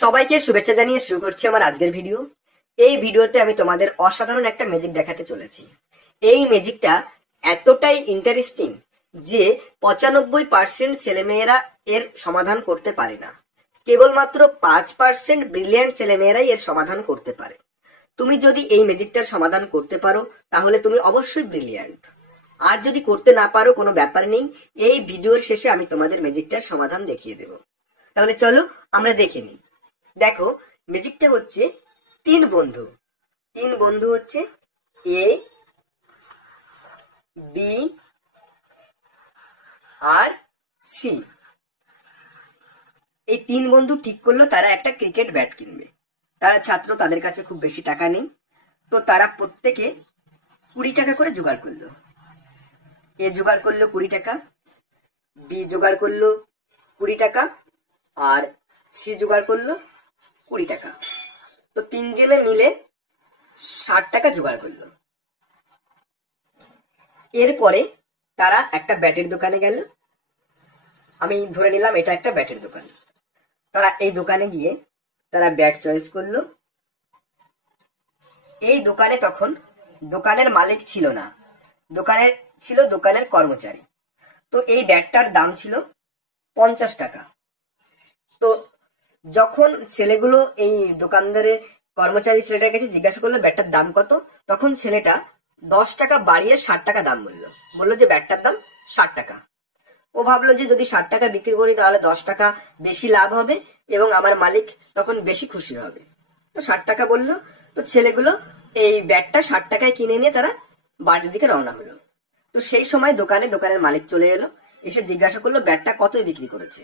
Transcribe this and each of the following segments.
সবাইকে শুভেচ্ছা জানিয়ে শুরু করছি আমার আজকের ভিডিও। এই ভিডিওতে আমি তোমাদের অসাধারণ একটা ম্যাজিক দেখাতে চলেছি। এই ম্যাজিকটা এতটাই ইন্টারেস্টিং যে 95% ছেলেমেয়েরা এর সমাধান করতে পারে না। কেবলমাত্র 5% ব্রিলিয়ান্ট ছেলেমেয়েরাই এর সমাধান করতে পারে। তুমি যদি এই ম্যাজিকটার সমাধান করতে পারো তাহলে তুমি অবশ্যই ব্রিলিয়ান্ট। আর যদি করতে না পারো কোনো ব্যাপার নেই, এই ভিডিওর শেষে আমি তোমাদের ম্যাজিকটার সমাধান দেখিয়ে দেব। তাহলে চলো আমরা দেখে নিই। দেখো, ম্যাজিকটা হচ্ছে তিন বন্ধু হচ্ছে এ, বি আর সি। এই তিন বন্ধু ঠিক করলো তারা একটা ক্রিকেট ব্যাট কিনবে। তারা ছাত্র, তাদের কাছে খুব বেশি টাকা নেই, তো তারা প্রত্যেকে 20 টাকা করে জোগাড় করলো। এ জোগাড় করলো 20 টাকা, বি জোগাড় করলো 20 টাকা, আর সি জোগাড় করলো 20 টাকা। তো তিনজনে মিলে 60 টাকা জোগাড় করলো। এরপরে তারা একটা ব্যাটের দোকানে গেল। আমি ধরে নিলাম এটা একটা ব্যাটের দোকান। তারা এই দোকানে গিয়ে তারা ব্যাট চয়েস করলো। এই দোকানে তখন দোকানের মালিক ছিল না, দোকানে ছিল দোকানের কর্মচারী। তো এই ব্যাটটার দাম ছিল 50 টাকা। তো যখন ছেলেগুলো এই দোকানদারের কর্মচারী ছেলেটার কাছে জিজ্ঞাসা করলো ব্যাটটার দাম কত, তখন ছেলেটা 10 টাকা বাড়িয়ে 60 টাকা দাম বললো যে ব্যাটটার দাম 60 টাকা। ও ভাবলো যে যদি 60 টাকা বিক্রি করি তাহলে 10 টাকা বেশি লাভ হবে এবং আমার মালিক তখন বেশি খুশি হবে। তো 60 টাকা বললো। তো ছেলেগুলো এই ব্যাটটা 60 টাকায় কিনে নিয়ে তারা বাড়ির দিকে রওনা হলো। তো সেই সময় দোকানের মালিক চলে এলো, এসে জিজ্ঞাসা করলো ব্যাটটা কতই বিক্রি করেছে।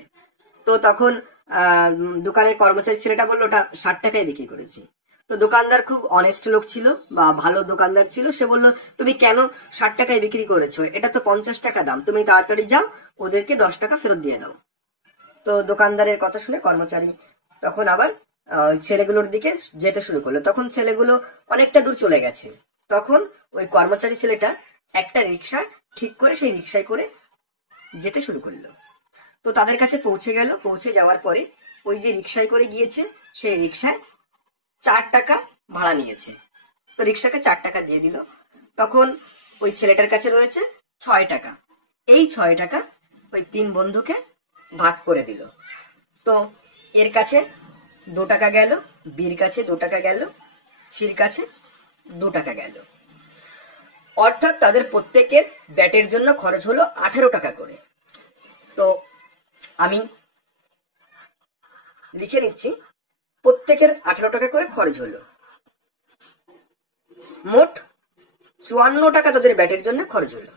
তো তখন দোকানের কর্মচারী ছেলেটা বললো ওটা 60 টাকায় বিক্রি করেছি। তো দোকানদার খুব অনেস্ট লোক ছিল বা ভালো দোকানদার ছিল, সে বললো তুমি কেন 60 টাকায় বিক্রি করেছো, এটা তো 50 টাকা দাম, তুমি তাড়াতাড়ি যাও ওদেরকে 10 টাকা ফেরত দিয়ে দাও। তো দোকানদারের কথা শুনে কর্মচারী তখন আবার ছেলেগুলোর দিকে যেতে শুরু করলো। তখন ছেলেগুলো অনেকটা দূর চলে গেছে। তখন ওই কর্মচারী ছেলেটা একটা রিক্সা ঠিক করে সেই রিক্সায় করে যেতে শুরু করলো। তো তাদের কাছে পৌঁছে গেল। পৌঁছে যাওয়ার পরে ওই যে রিক্সায় করে গিয়েছে সেই রিক্সায় 4 টাকা ভাড়া নিয়েছে। তো রিক্সাকে 4 টাকা দিয়ে দিল। তখন ওই ছেলেটার কাছে রয়েছে 6 টাকা। এই 6 টাকা ওই তিন বন্ধুকে ভাগ করে দিল। তো এর কাছে 2 টাকা গেল, বির কাছে 2 টাকা গেল, সির কাছে 2 টাকা গেল। অর্থাৎ তাদের প্রত্যেকের ব্যাটের জন্য খরচ হলো 18 টাকা করে। তো আমি লিখে নিচ্ছি, প্রত্যেকের 18 টাকা করে খরচ হলো। মোট 54 টাকা তাদের ব্যাটের জন্য খরচ হলো।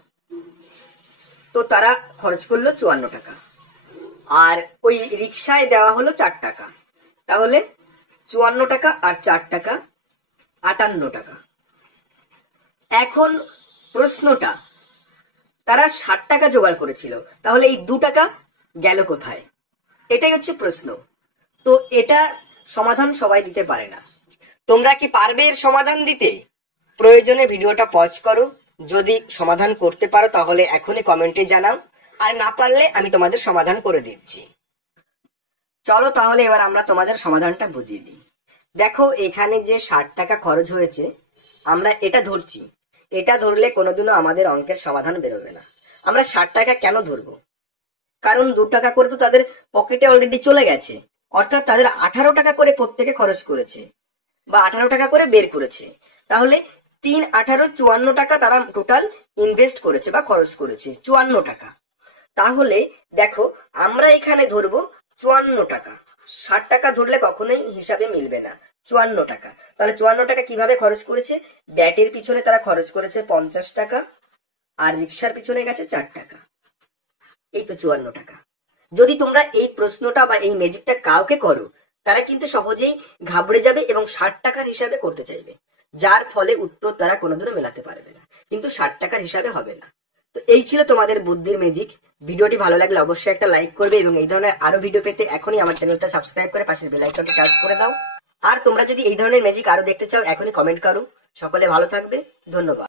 তো তারা খরচ করলো 54 টাকা, আর ওই রিক্সায় দেওয়া হলো 4 টাকা। তাহলে 54 টাকা আর 4 টাকা 58 টাকা। এখন প্রশ্নটা, তারা 60 টাকা জোগাড় করেছিল, তাহলে এই 2 টাকা গেল কোথায়, এটাই হচ্ছে প্রশ্ন। তো এটা সমাধান সবাই দিতে পারে না। তোমরা কি পারবে এর সমাধান দিতে? প্রয়োজনে ভিডিওটা পজ করো, যদি সমাধান করতে পারো তাহলে এখনই কমেন্টে জানাও, আর না পারলে আমি তোমাদের সমাধান করে দিচ্ছি। চলো তাহলে এবার আমরা তোমাদের সমাধানটা বুঝিয়ে দিই। দেখো, এখানে যে 60 টাকা খরচ হয়েছে আমরা এটা ধরছি। এটা ধরলে কোনোদিনও আমাদের অঙ্কের সমাধান বেরোবে না। আমরা 60 টাকা কেন ধরবো? কারণ 2 টাকা করে তো তাদের পকেটে অলরেডি চলে গেছে। অর্থাৎ তাদের 18 টাকা করে প্রত্যেকে খরচ করেছে বা 18 টাকা করে বের করেছে। তাহলে 3 18 54 টাকা তারা টোটাল ইনভেস্ট করেছে বা খরচ করেছে 54 টাকা। তাহলে দেখো, আমরা এখানে ধরবো 54 টাকা। 60 টাকা ধরলে কখনোই হিসাবে মিলবে না। 54 টাকা, তাহলে 54 টাকা কিভাবে খরচ করেছে? ব্যাটের পিছনে তারা খরচ করেছে 50 টাকা, আর রিক্সার পিছনে গেছে 4 টাকা। এই তো 54 টাকা। যদি তোমরা এই প্রশ্নটা বা এই ম্যাজিকটা কাউকে করো, তারা কিন্তু সহজেই ঘাবড়ে যাবে এবং 60 টাকার হিসাবে করতে চাইবে, যার ফলে উত্তর তারা কোনোদিনও মেলাতে পারবে না, কিন্তু 60 টাকার হিসাবে হবে না। তো এই ছিল তোমাদের বুদ্ধির ম্যাজিক। ভিডিওটি ভালো লাগলে অবশ্যই একটা লাইক করবে এবং এই ধরনের আরো ভিডিও পেতে এখনই আমার চ্যানেলটা সাবস্ক্রাইব করে পাশের বেল আইকনটি টাচ করে দাও। আর তোমরা যদি এই ধরনের ম্যাজিক আরো দেখতে চাও এখনই কমেন্ট করো। সকলে ভালো থাকবে, ধন্যবাদ।